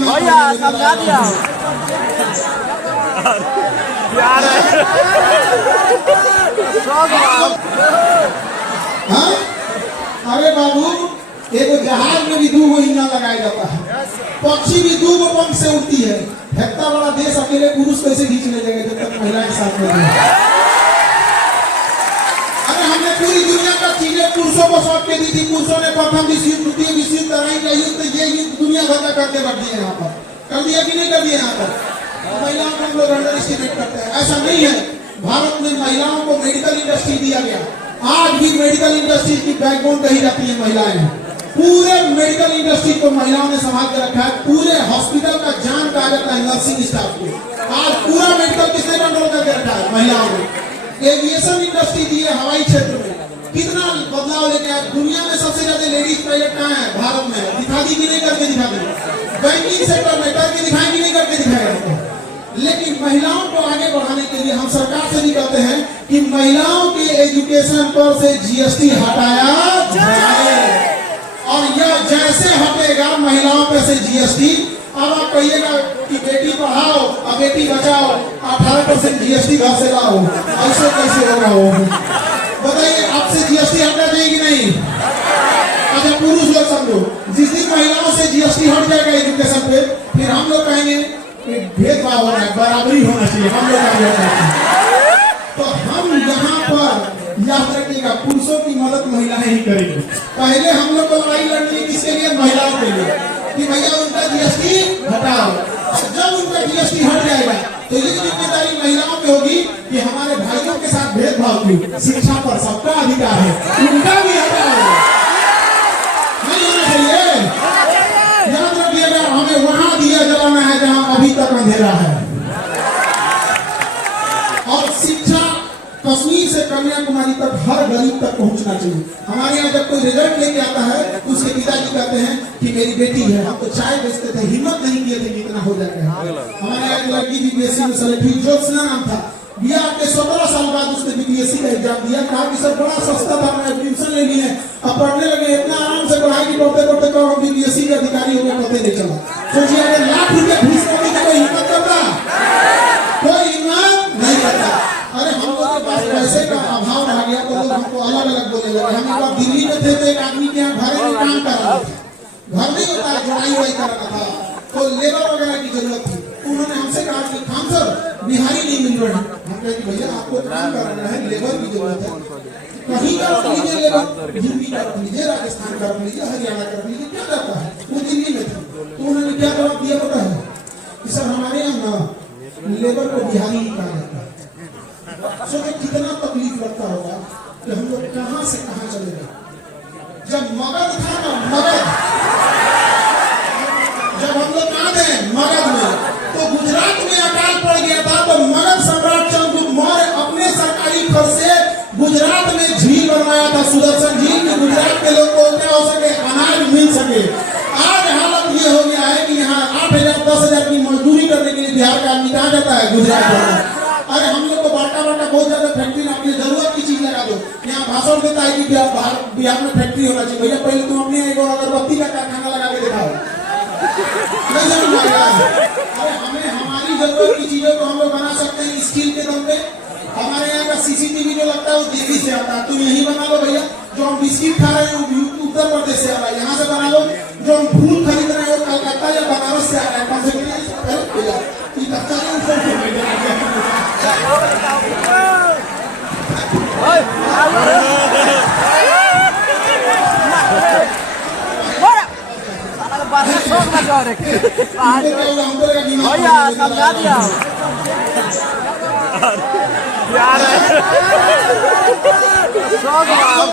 भैया समझा दिया यार अरे बाबू एगो जहाज में भी 2 इंजन लगाया जाता है, पक्षी भी 2 पंख से उड़ती है। इतना बड़ा देश अकेले पुरुष कैसे खींच ले जाएगा जब तक महिला के साथ में? अरे हमने पूरी दुनिया का चीजें पुरुषों को सौंप के दी थी। पुरुषों ने प्रथम विश्व युद्ध, द्वितीय विश्व युद्ध, तराई का युद्ध, ये युद्ध दुनिया भर का करके रख दिए। यहाँ पर कर दिया कि नहीं कर दिया? यहाँ पर महिलाओं को हम लोग अंडर एस्टिमेट करते हैं। ऐसा नहीं है। भारत में महिलाओं को मेडिकल इंडस्ट्री दिया गया। आज भी मेडिकल इंडस्ट्री की बैकबोन कही जाती है महिलाएं। पूरे मेडिकल इंडस्ट्री को महिलाओं ने संभाल के रखा है। पूरे हॉस्पिटल का जान कहा जाता है नर्सिंग स्टाफ को। आज पूरा मेडिकल किसने कंट्रोल करके रखा है? महिलाओं ने। एविएशन इंडस्ट्री दी है, हवाई क्षेत्र में कितना बदलाव लेके आए। दुनिया में सबसे ज्यादा लेडीज पायलट कहाँ है? भारत में। दिखा दी कि नहीं? करके दिखा दी। बैंकिंग सेक्टर में करके दिखाएं कि नहीं? करके दिखाएगा। लेकिन महिलाओं को आगे बढ़ाने के लिए हम सरकार से भी कहते हैं कि महिलाओं के एजुकेशन पर से जीएसटी हटाया जाए। और यह जैसे हटेगा महिलाओं पे से जीएसटी, अब आप कहिएगा कि बेटी पढ़ाओ और बेटी बचाओ, 18% जीएसटी घर से लाओ, ऐसे कैसे होगा? वो बताइए, आपसे जीएसटी हटा जाएगी नहीं? अच्छा पुरुष लोग समझो, जिस दिन महिलाओं से जीएसटी हट जाएगा एजुकेशन पे, फिर हम लोग कहेंगे भेदभाव हो रहा है, बराबरी होना चाहिए। हम लोग तो हम यहाँ पर याद रखिएगा, पुरुषों की मदद महिलाएं ही करेंगी। पहले हम लोग को लड़ाई लड़नी किसके लिए? महिलाओं के लिए, कि भैया उनका जीएसटी हटाओ। जब उनका जीएसटी हट जाएगा तो ये जिम्मेदारी महिलाओं पे होगी कि हमारे भाइयों के साथ भेदभाव की शिक्षा पर सबका अधिकार है, उनका भी हटाओ। नहीं होना चाहिए। याद रखिएगा, हमें वहां दिया जलाना है जहां अभी तक अंधेरा है। और शिक्षा कश्मीर से कन्याकुमारी तक हर गरीब तक पहुंचना चाहिए। हमारे यहाँ जब कोई रिजल्ट लेके आता है तो उसके पिताजी कहते हैं कि मेरी बेटी है। हम तो चाय बेचते थे, हिम्मत नहीं किए थे कि इतना हो जाएगा। हमारे यहाँ एक लड़की बीपीएससी में सेलेक्ट हुई, ज्योत्सना नाम था। बिया के 17 साल बाद उसने बीपीएससी का एग्जाम दिया। कहा कि सर बड़ा सस्ता था, मैं ट्यूशन ले लिए अब पढ़ने लगे। इतना आराम से पढ़ाई की पढ़ते पढ़ते कहो बीपीएससी के अधिकारी हो गए, पता नहीं चला। सोचिए अगर लाख रुपए फीस होगी तो कोई हिम्मत करता? कोई हिम्मत नहीं करता। अरे हम लोग के पास पैसे का अभाव रह गया तो लोग हमको अलग अलग बोले लगे। हम एक बार दिल्ली में थे तो एक आदमी के यहाँ घर में काम कर रहा था। घर नहीं होता है, जुड़ाई वही कर रहा था, तो लेबर वगैरह की जरूरत थी। उन्होंने हमसे कहा कि खान सर बिहारी नहीं मिल रहे हैं। हम कहे कि भैया आपको काम करना है, लेबर की जरूरत है, कहीं का रख लीजिए, लेबर यूपी का रख लीजिए, राजस्थान का रख लीजिए, हरियाणा का रख लीजिए, क्या करता है? वो दिल्ली में था। तो उन्होंने क्या जवाब दिया पता है? कि सर हमारे यहाँ ना लेबर को बिहारी ही कहा जाता है। सोचे कितना तकलीफ लगता होगा कि हम लोग कहां से कहां चले गए। जब मगध था ना, मगध, जब हम लोग कहां थे? मगध में। तो गुजरात में अकाल पड़ गया था तो मगध सम्राट चंद्रगुप्त मौर्य अपने सरकारी खर्च से गुजरात में झील बनवाया था, सुदर्शन झील, कि गुजरात के लोग को क्या हो सके, अनाज मिल सके। आज हालत ये हो गया है कि यहाँ 8,000 10,000 की मजदूरी करने के लिए बिहार का आदमी कहाँ जाता है? गुजरात जाता है। अरे हम लोग को बाटा बहुत ज्यादा फैक्ट्री में अपनी जरूरत की चीज लगा दो। यहाँ भाषण देता है कि बिहार में फैक्ट्री होना चाहिए। भैया पहले तुम अपने एक अगरबत्ती का कारखाना लगा के दिखाओ। अरे हमें हमारी जरूरत की चीजों को हम लोग बना सकते हैं स्किल के दम पे। हमारे यहाँ का सीसीटीवी जो लगता है वो दिल्ली से आता है, तुम यही बना लो भैया। जो हम बिस्किट खा रहे हैं वो उत्तर प्रदेश से आ रहा है, यहाँ से बना लो। जो हम फूल खरीद रहे हैं वो कलकत्ता या बनारस से आ रहा है। भैया समझा दिया यार